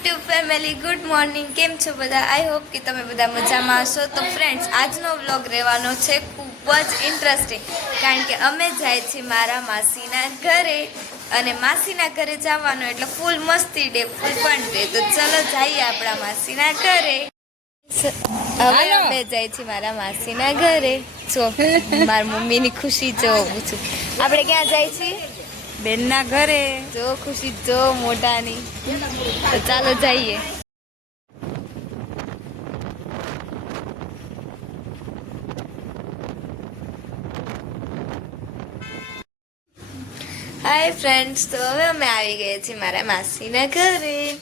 YouTube family good morning કેમ છો બધા આઈ હોપ કે તમે બધા મજામાં હશો તો ફ્રેન્ડ્સ આજનો વ્લોગ રહેવાનો છે ખૂબ જ ઇન્ટરેસ્ટિંગ કારણ કે અમે જાય છીએ મારા માસીના ઘરે અને માસીના ઘરે જવાનું એટલે ફૂલ મસ્તી ડે ફૂલ ફન ડે તો ચલો જઈએ આપણા માસીના ઘરે હવે અમે જાય છીએ મારા માસીના ઘરે જો મારી મમ્મીની ખુશી જોઉં છું આપણે ક્યાં જાય છીએ બેનના ઘરે જો ખુશી જો મોટાની તો ચાલો જઈએ હાય ફ્રેન્ડ્સ તો હવે અમે આવી ગયા છીએ મારા માસીના ઘરે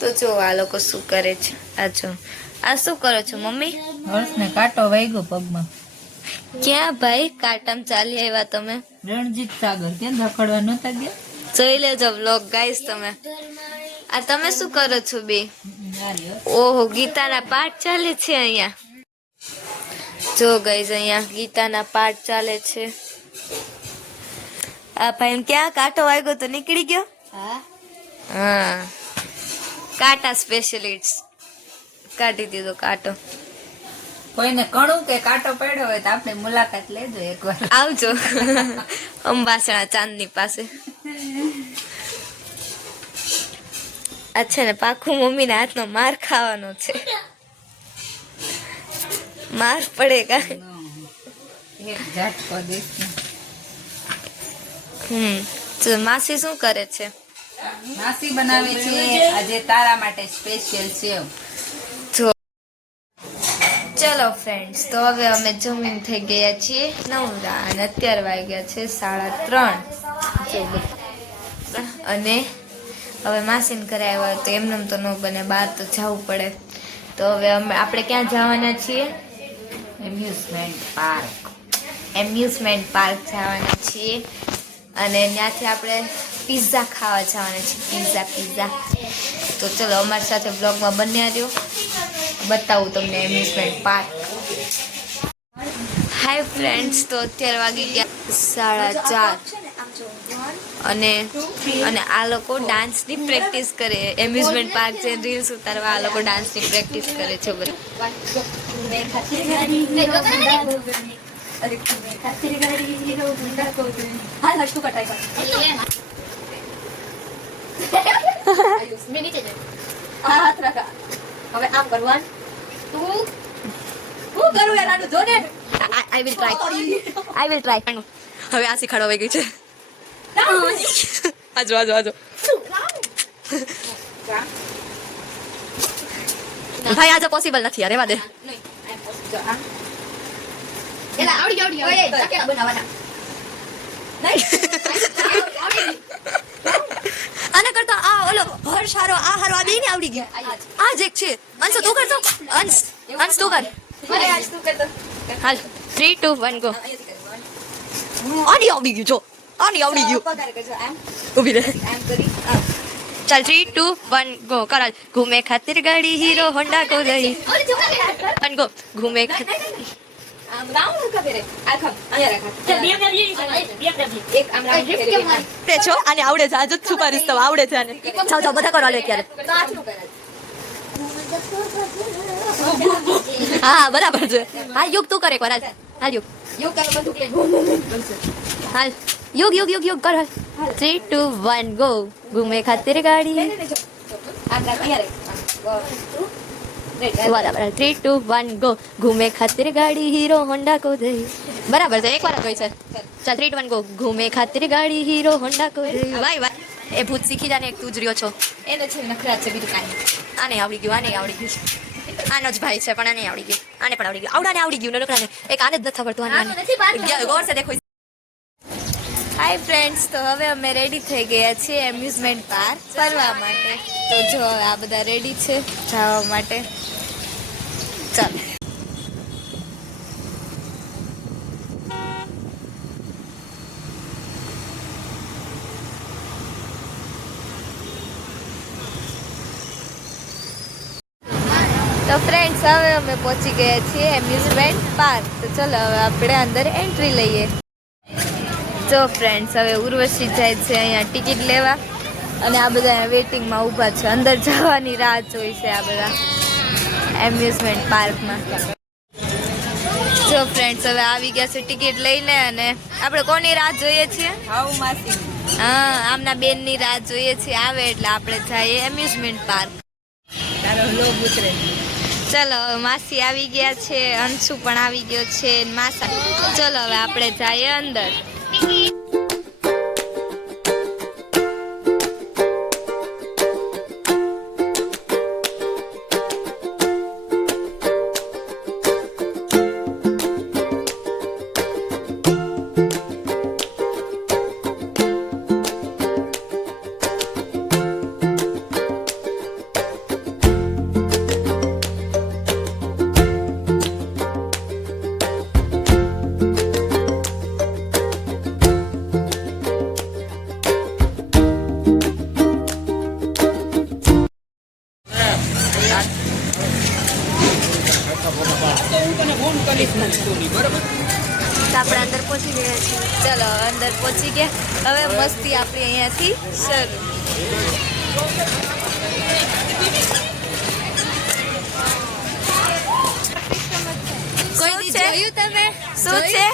તો જો આ લોકો શું કરે છે આ જો આ શું કરો છો મમ્મી હર્ષને કાંટો વાગ્યો પગમાં ક્યાં ભાઈ કાટામ ચાલી આવ્યા તમે રણજીત સાગર કેમ રખડવા નહોતા ગયા જોઈ લેજો વ્લોગ ગાઈસ તમે આ તમે શું કરો છો બે ઓહો ગીતાના પાઠ ચાલે છે અહીંયા જો ગાઈસ અહીંયા ગીતાના પાઠ ચાલે છે આ ભાઈ ક્યાં કાંટો વાગ્યો તો નીકળી ગયો હા કાંટા સ્પેશિયલિસ્ટ કાઢી દીધો કાંટો કોઈને કણું કે કાંટો પડ્યો હોય તો આપણે મુલાકાત લેજો એકવાર આવજો અંબાસણા ચાંદની પાસે અચ્છા ને પાકું મમ્મીના હાથનો માર ખાવાનો છે માર પડેગા એક ઝાટકો દેશે તો માસી શું કરે છે માસી બનાવે છે આજે તારા માટે સ્પેશિયલ સેવ ચલો ફ્રેન્ડ્સ તો હવે અમે જમીન થઈ ગયા છીએ નવરા અને અત્યારે વાગ્યા છે 3:30 અને હવે માસીને ઘરે આવ્યા તો એમને તો ન બને બહાર તો જવું પડે તો હવે આપણે ક્યાં જવાના છીએ એમ્યુઝમેન્ટ પાર્ક જવાના છીએ અને ત્યાંથી આપણે પિઝા ખાવા જવાના છીએ પિઝા તો ચલો અમારી સાથે બ્લોગમાં બન્યા રહ્યો બતાવું તમને એમ્યુઝમેન્ટ પાર્ક હાય ફ્રેન્ડ્સ તો અત્યારે વાગી ગયા 4:30 અને આ લોકો ડાન્સની પ્રેક્ટિસ કરે એમ્યુઝમેન્ટ પાર્ક છે રીલ્સ ઉતારવા આ લોકો ડાન્સની પ્રેક્ટિસ કરે છે બધી હવે આમ કરવાનું તું હું કરું યાર આનું જોને આઈ વિલ ટ્રાય હવે આ શીખાડવા આવી ગઈ છે આજો ભાઈ આજે પોસિબલ નથી રહેવા દે એલા આવડી ઓય ચકેડા બનાવવાના આને કરતા આ ઓલો હર્ષ હારો આ બેને આવડી ગયા આ જ એક છે અંશ તું કરતો અંશ તું કર અરે આજ તું કરતો હાલ 3 2 1 ગો આની આવડી ગયું જો આની આવડી ગયું પગાર કરજો આમ ઊભી રહે આમ કરી ચાલ 3 2 1 ગો કરાલ ઘૂમે ખાतिर ગાડી હીરો હોન્ડા કો લઈ ઓલી જો કરે અને ગો ઘૂમે આમ રાઉન્ડ કા ફેરે આ ખમ અહીંયા રાખા એક આમ રાઉન્ડ ફેરે છો આને આવડે છે આજ સુપારીશ તો આવડે છે આને જાઓ બધા કરો લે અત્યારે તો આટલું કરે હા બરાબર છે હા યુગ તું કરે કરાલ હાલ યુગ યુ કરો બંદૂક લઈ હાલ યુગ કર હાલ 3 2 1 ગો ઘૂમે ખાतिर ગાડી આમ રાખ અહીંયા બરાબર 3 2 1 ગો ઘૂમે ખાतिर ગાડી હીરો હોન્ડા કો દે બરાબર છે એકવાર જ હોય છે ચાલ 3 2 1 ગો ઘૂમે ખાतिर ગાડી હીરો હોન્ડા કો દે વાય એ ભૂત શીખી જાને એક તું જ રહ્યો છો એને છે નખરા છે બીજું કાંઈ આને આવડી ગયું આનો જ ભાઈ છે પણ આને આવડી ગયું આને પણ આવડી ગયું આવડાને આવડી ગયું નકરાને એક આને જ નથી આવડતું આને ગોર સે દેખો હાય ફ્રેન્ડ્સ તો હવે અમે રેડી થઈ ગયા છીએ એમ્યુઝમેન્ટ પાર્ક ફરવા માટે તો જો આ બધા રેડી છે જવા માટે ચાલો તો ફ્રેન્ડ્સ હવે અમે પહોંચી ગયા છીએ એમ્યુઝમેન્ટ પાર્ક તો ચલો હવે આપણે અંદર એન્ટ્રી લઈએ જો ફ્રેન્ડ્સ હવે ઉર્વશી જાય છે અહીંયા ટિકિટ લેવા અને આ બધા વેઇટિંગમાં ઊભા છે. અંદર જવાની રાહ જોઈ છે આ બધા એમ્યુઝમેન્ટ પાર્કમાં. જો ફ્રેન્ડ્સ હવે આવી ગયા છે ટિકિટ લઈને અને આપણે કોની રાહ જોઈએ છીએ? હાઉ માસી. હા, આમના બેનની રાહ જોઈએ છીએ. આવે એટલે આપણે જઈએ એમ્યુઝમેન્ટ પાર્ક. તારો લોગ ઉતરે. ચલો હવે માસી આવી ગયા છે, અંશુ પણ આવી ગયો છે, માસા. ચલો હવે આપણે જઈએ અંદર. તો આપણે અંદર પહોંચી ગયા છીએ. ચલો અંદર પહોંચી ગયા. હવે મસ્તી આપણી અહીંયાથી શરૂ. કોઈ દી જોયું તમે? શું છે?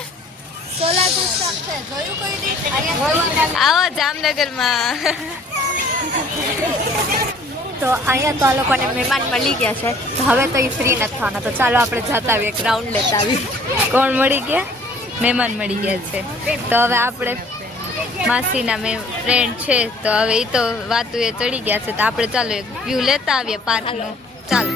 સોલાર પુસ્તક છે. જોયું કોઈ દી? આવો જામનગરમાં. તો અહીંયા તો આ લોકોને મહેમાન મળી ગયા છે, તો હવે તો એ ફ્રી નથી થવાના. તો ચાલો આપણે જતા આવીએ, એક રાઉન્ડ લેતા આવીએ. કોણ મળી ગયા? મહેમાન મળી ગયા છે. તો હવે આપણે માસીના ફ્રેન્ડ છે, તો હવે એ તો વાતું એ ચડી ગયા છે, તો આપણે ચાલો એક વ્યૂ લેતા આવીએ પાર્કનો. ચાલો.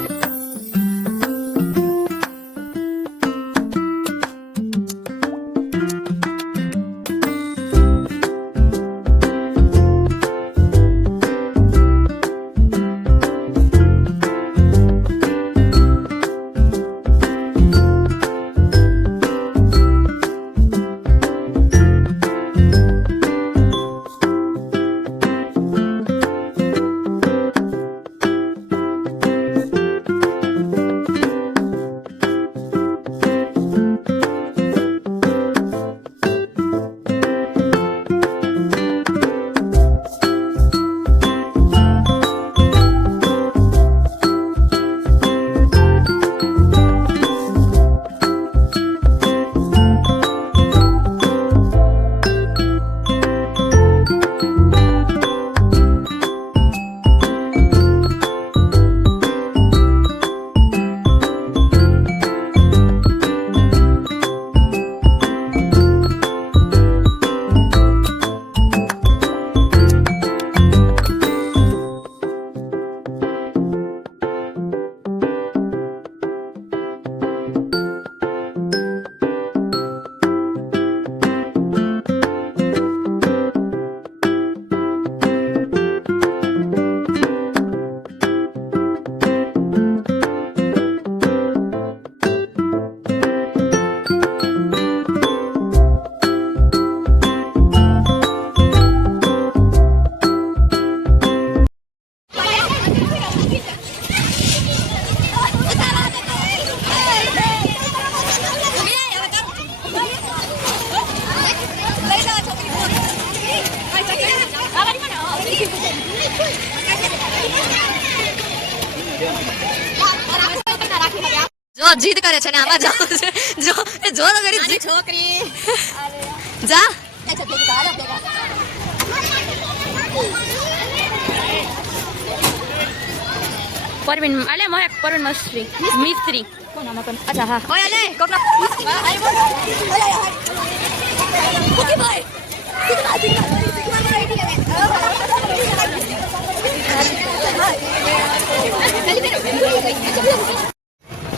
જો જીદ કરે છે ને આમાં જાવ છે. જો એ જો તો કરી જીદ છોકરી જા. પરવીન અલે મોય પરવીન મિસ્ત્રી કોણ આમાં કોણ? અચ્છા હા ઓય અલે કોકનો ઓકે ભાઈ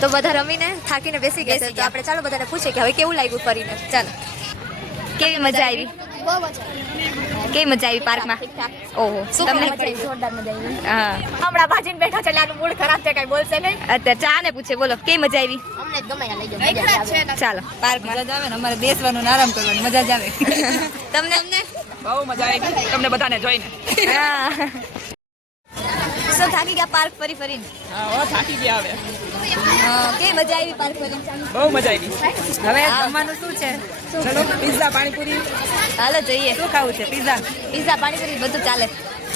તો બધા રમીને થાકીને બેસી ગયા છે, તો આપણે ચાલો બધાને પૂછીએ કે હવે કેવું લાગ્યું ફરીને. ચાલો. કેવી મજા આવી? કેવી મજા આવી પાર્કમાં? ઓહો, તમને જોરદાર મજા આવી. હા, હમણાં ભાજીને બેઠા છે એટલે આનું મૂડ ખરાબ છે, કઈ બોલશે નહીં. અત્યારે ચા ને પૂછે, બોલો કેવી મજા આવી? અમને ગમે લઈ જાવ. ચાલો પાર્કમાં. મજા જ આવે ને, અમારે બેસવાનું ને આરામ કરવાનું મજા જ આવે. તમને બહુ મજા આવી તમને બધાને જોઈને. હા. શું થાકી ગયા પાર્ક ફરી ફરીને? હા થાકી ગયા હવે. કેવી મજા આવી પાર્ક ફરીને? બહુ મજા આવી. હવે જમવાનું શું છે? ચલો પિઝા પાણીપુરી હાલો જઈએ. શું ખાવું છે? પીઝા. પીઝા પાણીપુરી બધું ચાલે.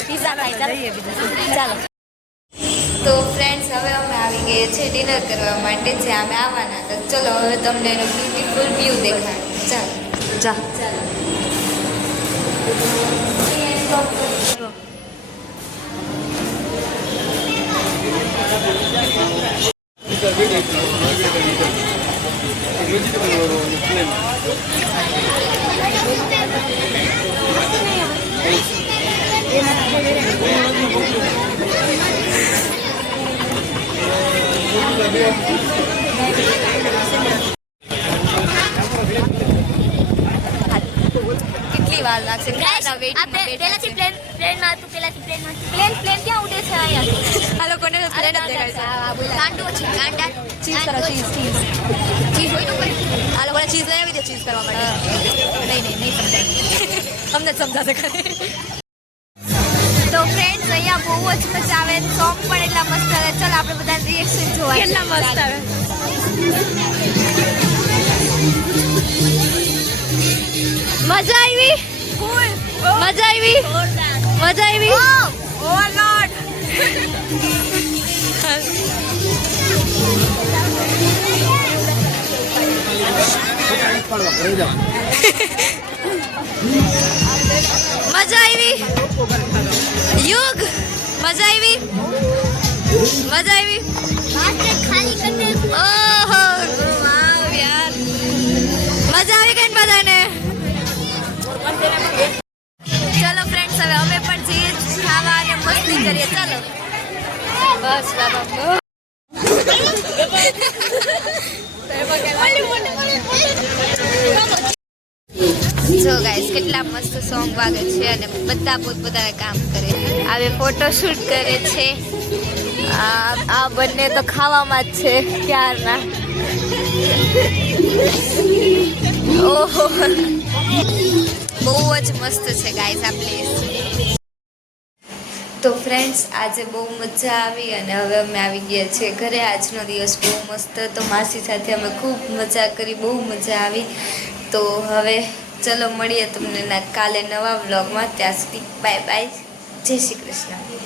પિઝા ખાઈ ચાલો તો ફ્રેન્ડ્સ હવે અમે આવી ગયા છીએ ડિનર કરવા માટે જ્યાં અમે આવવાના હતા. ચલો હવે તમને એનો બ્યુટીફુલ વ્યૂ દેખાડું. ચાલો જા કેટલી વાર લાગશે પેલાથી પ્લેનમાં હતું પ્લેન ક્યાં ઉડે છે અહીંયા આ લોકોને પ્લેન જ દેખાય છે. ગાંડો છે ગાંડા ચીઝ કરો ચીઝ હોય તો કોઈ આ લોકોને ચીઝ લઈ આવી દે ચીઝ કરવા માટે. નહીં સમજાય અમને જ સમજાશે ખરી. તો ફ્રેન્ડ્સ અહીંયા બહુ જ મજા આવે સોંગ પણ એટલા મસ્ત આવે. ચાલ આપણે બધા રિએક્શન જોવા કેટલા મસ્ત આવે મજા આવી મજા આવી મજા આવી ઓવરલોડ. મજા આવી યુગ મજા આવી મજા આવી ખાલી કરી ઓહો વાવ યાર મજા આવી ગઈ ને બધાને. ચલો ફ્રેન્ડ્સ હવે અમે પણ જઈએ ખાવા અને મસ્તી કરીએ. ચાલો બસ બાબા જો ગાઈસ કેટલા મસ્ત સોંગ વાગે છે અને બધા પોતપોતાના કામ કરે. હવે ફોટોશૂટ કરે છે. આ બંને તો ખાવામાં જ છે ક્યારના. ઓહો બહુ જ મસ્ત છે ગાઈસ આ પ્લેસ. તો ફ્રેન્ડ્સ આજે બહુ મજા આવી અને હવે અમે આવી ગયા છીએ ઘરે. આજનો દિવસ બહુ મસ્ત હતો. માસી સાથે અમે ખૂબ મજા કરી, બહુ મજા આવી. તો હવે ચલો મળીએ તમને કાલે નવા વ્લોગમાં. ત્યાં સુધી બાય બાય, જય શ્રી કૃષ્ણ.